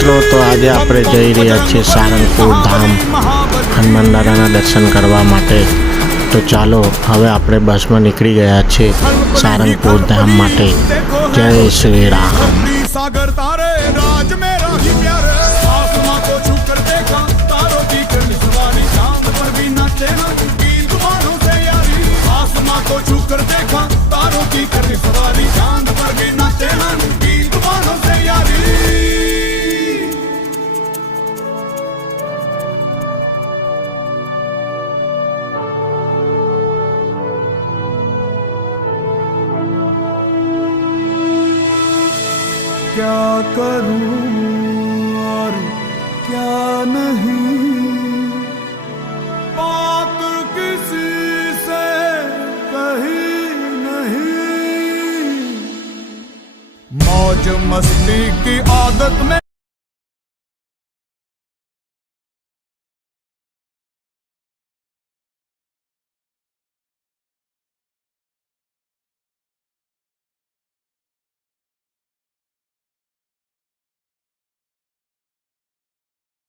મિત્રો, તો આજે આપણે જઈ રહ્યા છીએ સારંગપુર ધામ હનુમાન દાદાના દર્શન કરવા માટે. તો ચાલો હવે આપણે બસમાં નીકળી ગયા છીએ સારંગપુર ધામ માટે. જય શ્રી રામ. सागर तारे राज मेरा ही प्यारे आसमां को छू कर देखा तारों की करनी सवारी चांद पर भी नाचे ना गीत मानो से यारी आसमां को छू कर देखा तारों की करनी सवारी चांद पर भी नाचे ना गीत मानो से यारी क्या करूं और क्या नहीं बात किसी से कही नहीं मौज मस्ती की आदत में